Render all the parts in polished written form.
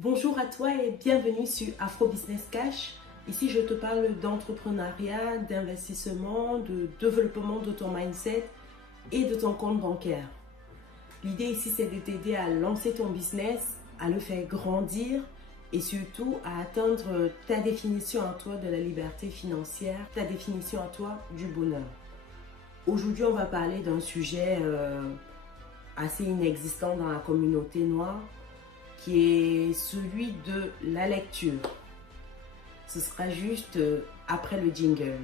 Bonjour à toi et bienvenue sur Afro Business Cash. Ici, je te parle d'entrepreneuriat, d'investissement, de développement de ton mindset et de ton compte bancaire. L'idée ici, c'est de t'aider à lancer ton business, à le faire grandir et surtout à atteindre ta définition à toi de la liberté financière, ta définition à toi du bonheur. Aujourd'hui, on va parler d'un sujet assez inexistant dans la communauté noire, qui est celui de la lecture. Ce sera juste après le jingle.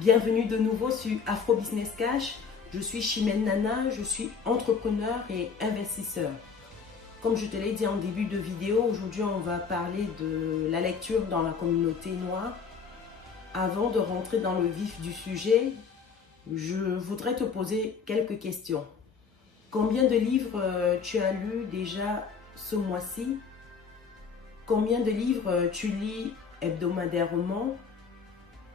Bienvenue de nouveau sur Afro Business Cash. Je suis Chimène Nana, je suis entrepreneur et investisseur. Comme je te l'ai dit en début de vidéo, aujourd'hui on va parler de la lecture dans la communauté noire. Avant de rentrer dans le vif du sujet, je voudrais te poser quelques questions. Combien de livres tu as lu déjà ce mois-ci? Combien de livres tu lis hebdomadairement?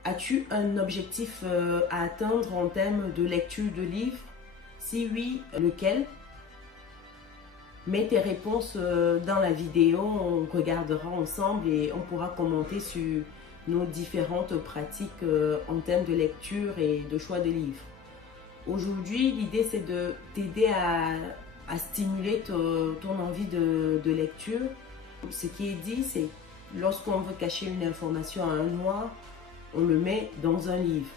As-tu un objectif à atteindre en termes de lecture de livres? Si oui, lequel? Mets tes réponses dans la vidéo, on regardera ensemble et on pourra commenter sur nos différentes pratiques en termes de lecture et de choix de livres. Aujourd'hui, l'idée c'est de t'aider à stimuler ton envie de lecture. Ce qui est dit, c'est lorsqu'on veut cacher une information à un noir, on le met dans un livre.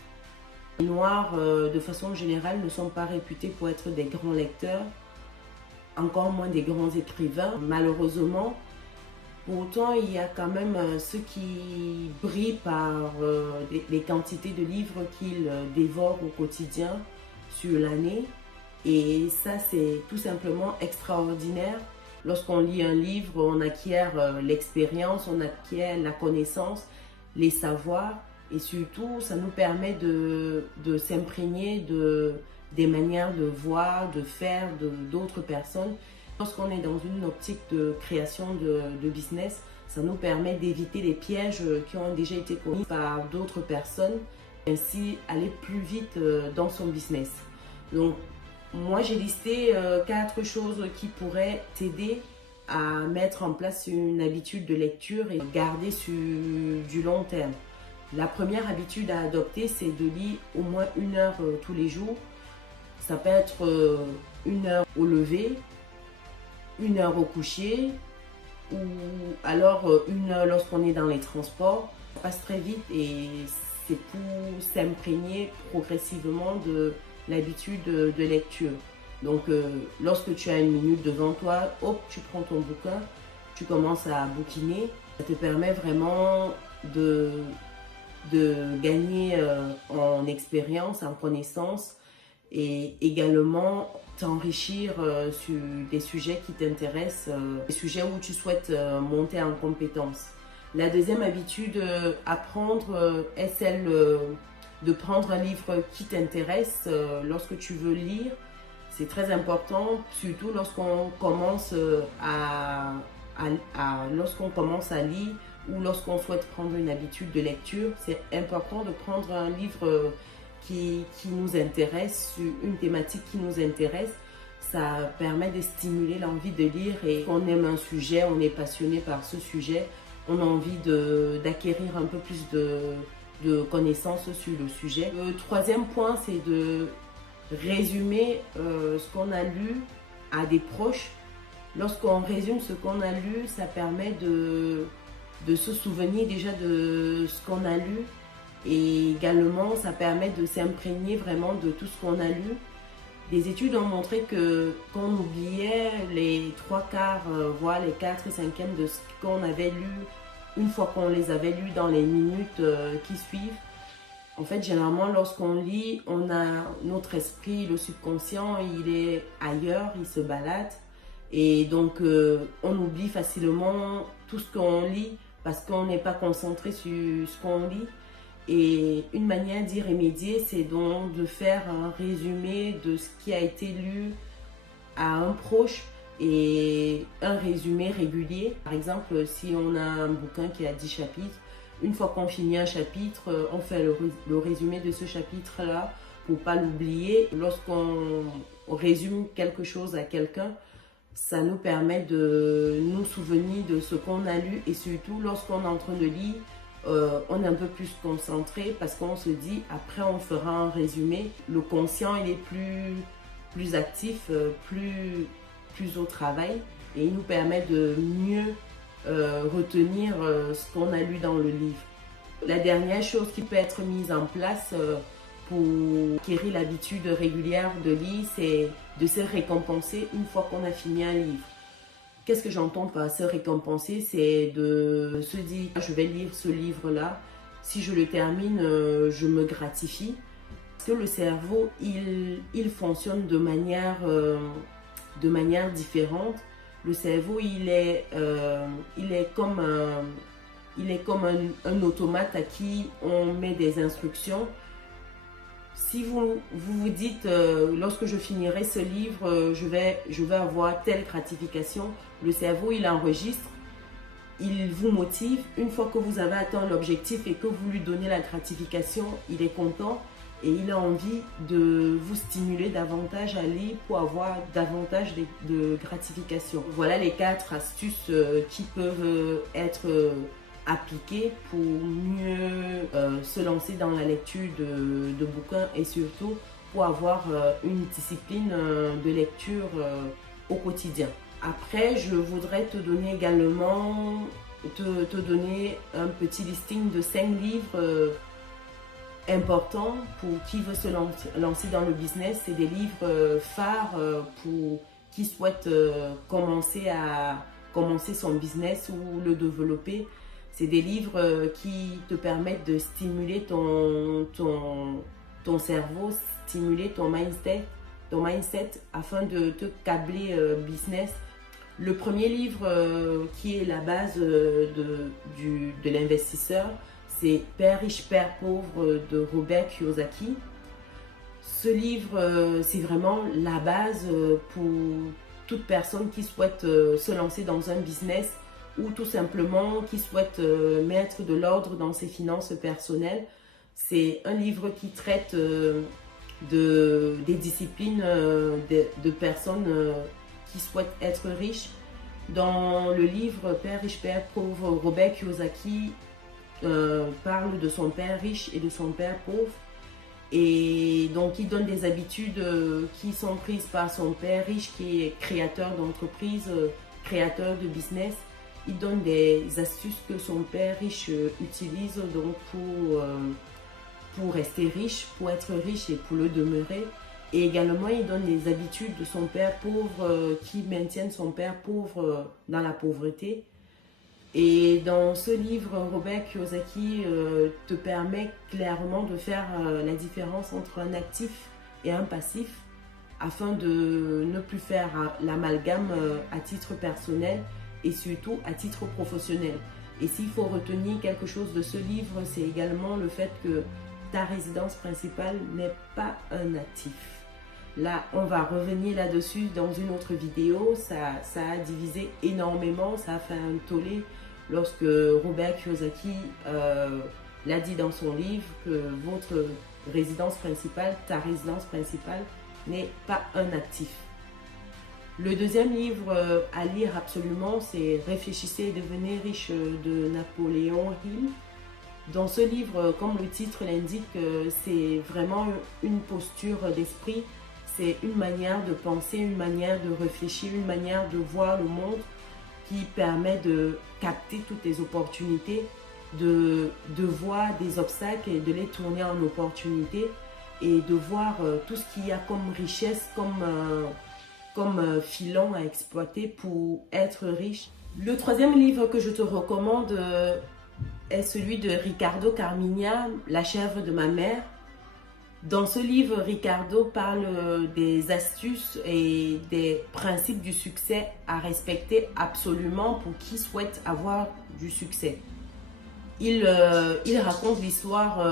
Les Noirs, de façon générale, ne sont pas réputés pour être des grands lecteurs, encore moins des grands écrivains, malheureusement. Pourtant, il y a quand même ceux qui brillent par les quantités de livres qu'ils dévorent au quotidien sur l'année. Et ça, c'est tout simplement extraordinaire. Lorsqu'on lit un livre, on acquiert l'expérience, on acquiert la connaissance, les savoirs. Et surtout, ça nous permet de s'imprégner des manières de voir, de faire d'autres personnes. Lorsqu'on est dans une optique de création de business, ça nous permet d'éviter les pièges qui ont déjà été commis par d'autres personnes, ainsi aller plus vite dans son business. Donc, moi j'ai listé 4 choses qui pourraient t'aider à mettre en place une habitude de lecture et garder sur du long terme. La première habitude à adopter, c'est de lire au moins 1 heure tous les jours. Ça peut être 1 heure au lever, 1 heure au coucher, ou alors 1 heure lorsqu'on est dans les transports. Ça passe très vite et c'est pour s'imprégner progressivement de l'habitude de lecture. Donc lorsque tu as 1 minute devant toi, hop, tu prends ton bouquin, tu commences à bouquiner. Ça te permet vraiment de gagner en expérience, en connaissance et également t'enrichir sur des sujets qui t'intéressent, des sujets où tu souhaites monter en compétences. La deuxième habitude à prendre est celle de prendre un livre qui t'intéresse lorsque tu veux lire. C'est très important, surtout lorsqu'on commence lorsqu'on commence à lire ou lorsqu'on souhaite prendre une habitude de lecture. C'est important de prendre un livre qui nous intéresse, sur une thématique qui nous intéresse. Ça permet de stimuler l'envie de lire et on aime un sujet, on est passionné par ce sujet, on a envie d'acquérir un peu plus de connaissances sur le sujet. Le troisième point, c'est de résumer ce qu'on a lu à des proches. Lorsqu'on résume ce qu'on a lu, ça permet de se souvenir déjà de ce qu'on a lu et également ça permet de s'imprégner vraiment de tout ce qu'on a lu. Des études ont montré que qu'on oubliait les 3/4, voire les 4 et 5e de ce qu'on avait lu une fois qu'on les avait lus dans les minutes qui suivent. En fait, généralement, lorsqu'on lit, on a notre esprit, le subconscient, il est ailleurs, il se balade. Et donc, on oublie facilement tout ce qu'on lit parce qu'on n'est pas concentré sur ce qu'on lit. Et une manière d'y remédier, c'est donc de faire un résumé de ce qui a été lu à un proche et un résumé régulier. Par exemple, si on a un bouquin qui a 10 chapitres, une fois qu'on finit un chapitre, on fait le résumé de ce chapitre-là pour ne pas l'oublier. Lorsqu'on résume quelque chose à quelqu'un, ça nous permet de nous souvenir de ce qu'on a lu et surtout lorsqu'on est en train de lire, on est un peu plus concentré parce qu'on se dit après on fera un résumé. Le conscient il est plus actif, plus au travail et il nous permet de mieux retenir ce qu'on a lu dans le livre. La dernière chose qui peut être mise en place pour acquérir l'habitude régulière de lire, c'est de se récompenser une fois qu'on a fini un livre. Qu'est-ce que j'entends par se récompenser? C'est de se dire, je vais lire ce livre-là. Si je le termine, je me gratifie. Parce que le cerveau, il fonctionne de manière différente. Le cerveau, il est comme un automate à qui on met des instructions. Si vous dites, lorsque je finirai ce livre, je vais avoir telle gratification, le cerveau, il enregistre, il vous motive. Une fois que vous avez atteint l'objectif et que vous lui donnez la gratification, il est content et il a envie de vous stimuler davantage à lire pour avoir davantage de gratification. Voilà les 4 astuces qui peuvent être appliquer pour mieux se lancer dans la lecture de bouquins et surtout pour avoir une discipline de lecture au quotidien. Après, je voudrais te donner également te donner un petit listing de 5 livres importants pour qui veut se lancer dans le business. C'est des livres phares pour qui souhaite commencer son business ou le développer. C'est des livres qui te permettent de stimuler ton cerveau, stimuler ton mindset afin de te câbler business. Le premier livre qui est la base de l'investisseur, c'est Père riche, Père pauvre de Robert Kiyosaki. Ce livre, c'est vraiment la base pour toute personne qui souhaite se lancer dans un business ou tout simplement qui souhaite mettre de l'ordre dans ses finances personnelles. C'est un livre qui traite des disciplines de personnes qui souhaitent être riches. Dans le livre Père riche, Père pauvre, Robert Kiyosaki parle de son père riche et de son père pauvre. Et donc il donne des habitudes qui sont prises par son père riche qui est créateur d'entreprise, créateur de business. Il donne des astuces que son père riche utilise donc pour rester riche, pour être riche et pour le demeurer. Et également, il donne les habitudes de son père pauvre qui maintiennent son père pauvre dans la pauvreté. Et dans ce livre, Robert Kiyosaki te permet clairement de faire la différence entre un actif et un passif afin de ne plus faire l'amalgame à titre personnel et surtout à titre professionnel. Et s'il faut retenir quelque chose de ce livre, c'est également le fait que ta résidence principale n'est pas un actif. Là, on va revenir là-dessus dans une autre vidéo. Ça a divisé énormément, ça a fait un tollé lorsque Robert Kiyosaki l'a dit dans son livre que votre résidence principale, ta résidence principale n'est pas un actif. Le deuxième livre à lire absolument, c'est Réfléchissez et devenez riche de Napoléon Hill. Dans ce livre, comme le titre l'indique, c'est vraiment une posture d'esprit, c'est une manière de penser, une manière de réfléchir, une manière de voir le monde qui permet de capter toutes les opportunités, de voir des obstacles et de les tourner en opportunités et de voir tout ce qu'il y a comme richesse, comme filon à exploiter pour être riche. Le troisième livre que je te recommande est celui de Ricardo Carminha, La chèvre de ma mère. Dans ce livre, Ricardo parle des astuces et des principes du succès à respecter absolument pour qui souhaite avoir du succès. Il raconte l'histoire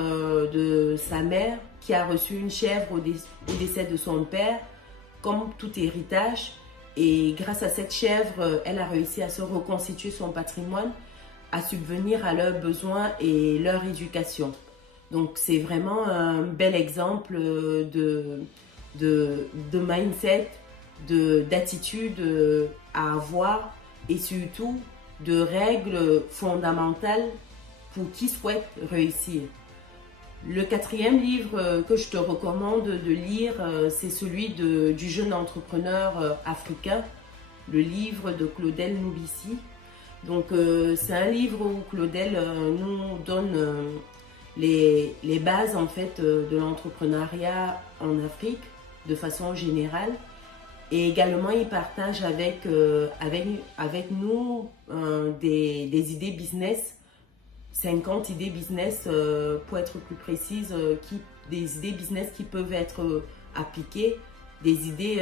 de sa mère qui a reçu une chèvre au décès de son père, comme tout héritage. Et grâce à cette chèvre, elle a réussi à se reconstituer son patrimoine, à subvenir à leurs besoins et leur éducation. Donc c'est vraiment un bel exemple de mindset, d'attitude à avoir et surtout de règles fondamentales pour qui souhaite réussir. Le quatrième livre que je te recommande de lire, c'est celui du jeune entrepreneur africain, le livre de Claudel Noubissi. Donc c'est un livre où Claudel nous donne les bases en fait de l'entrepreneuriat en Afrique de façon générale. Et également, il partage avec nous des idées business, 50 idées business pour être plus précise, des idées business qui peuvent être appliquées, des idées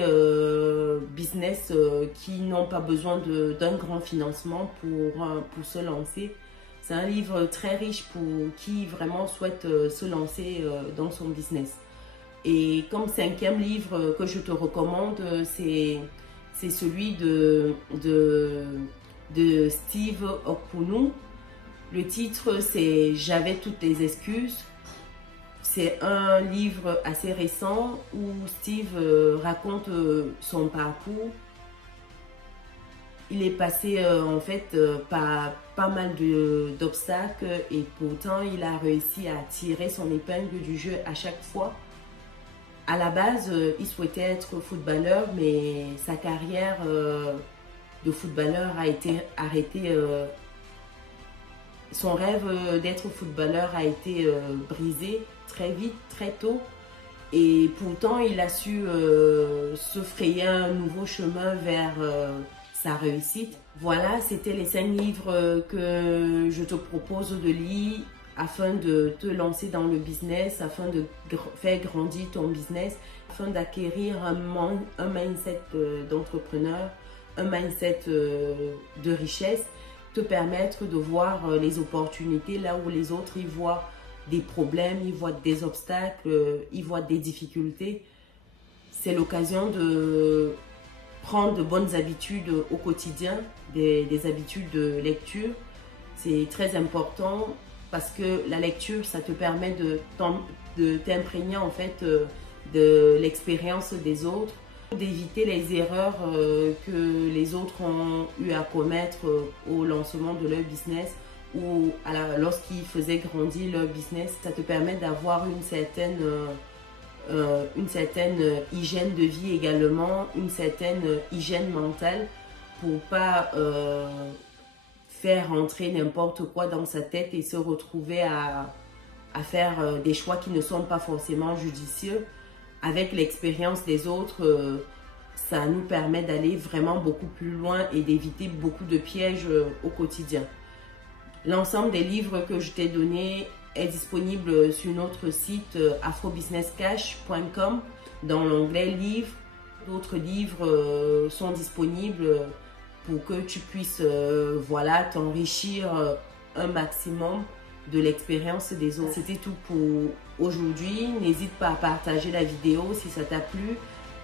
business qui n'ont pas besoin d'un grand financement pour se lancer. C'est un livre très riche pour qui vraiment souhaite se lancer dans son business. Et comme cinquième livre que je te recommande, c'est celui de Steve Okunu. Le titre, c'est « J'avais toutes les excuses ». C'est un livre assez récent où Steve raconte son parcours. Il est passé en fait par pas mal d'obstacles et pourtant il a réussi à tirer son épingle du jeu à chaque fois. À la base, il souhaitait être footballeur, mais sa carrière de footballeur a été arrêtée. Son rêve d'être footballeur a été brisé très vite, très tôt. Et pourtant, il a su se frayer un nouveau chemin vers sa réussite. Voilà, c'était les 5 livres que je te propose de lire afin de te lancer dans le business, afin de faire grandir ton business, afin d'acquérir un mindset d'entrepreneur, un mindset de richesse, te permettre de voir les opportunités là où les autres y voient des problèmes, ils voient des obstacles, ils voient des difficultés. C'est l'occasion de prendre de bonnes habitudes au quotidien, des habitudes de lecture. C'est très important parce que la lecture, ça te permet de t'imprégner en fait de l'expérience des autres, d'éviter les erreurs que les autres ont eu à commettre au lancement de leur business ou lorsqu'ils faisaient grandir leur business. Ça te permet d'avoir une certaine hygiène de vie également, une certaine hygiène mentale pour pas faire entrer n'importe quoi dans sa tête et se retrouver à faire des choix qui ne sont pas forcément judicieux. Avec l'expérience des autres, ça nous permet d'aller vraiment beaucoup plus loin et d'éviter beaucoup de pièges au quotidien. L'ensemble des livres que je t'ai donnés est disponible sur notre site afrobusinesscash.com dans l'onglet livres. D'autres livres sont disponibles pour que tu puisses voilà, t'enrichir un maximum de l'expérience des autres. C'était tout pour aujourd'hui. N'hésite pas à partager la vidéo si ça t'a plu.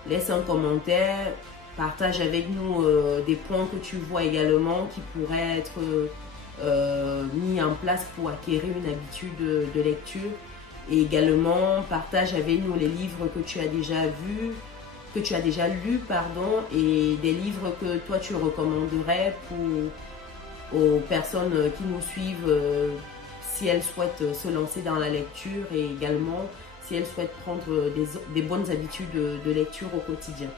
Laisse un commentaire. Partage avec nous des points que tu vois également qui pourraient être mis en place pour acquérir une habitude de lecture. Et également, partage avec nous les livres que tu as déjà vus, que tu as déjà lus, pardon, et des livres que toi tu recommanderais aux personnes qui nous suivent si elles souhaitent se lancer dans la lecture et également si elles souhaitent prendre des bonnes habitudes de lecture au quotidien.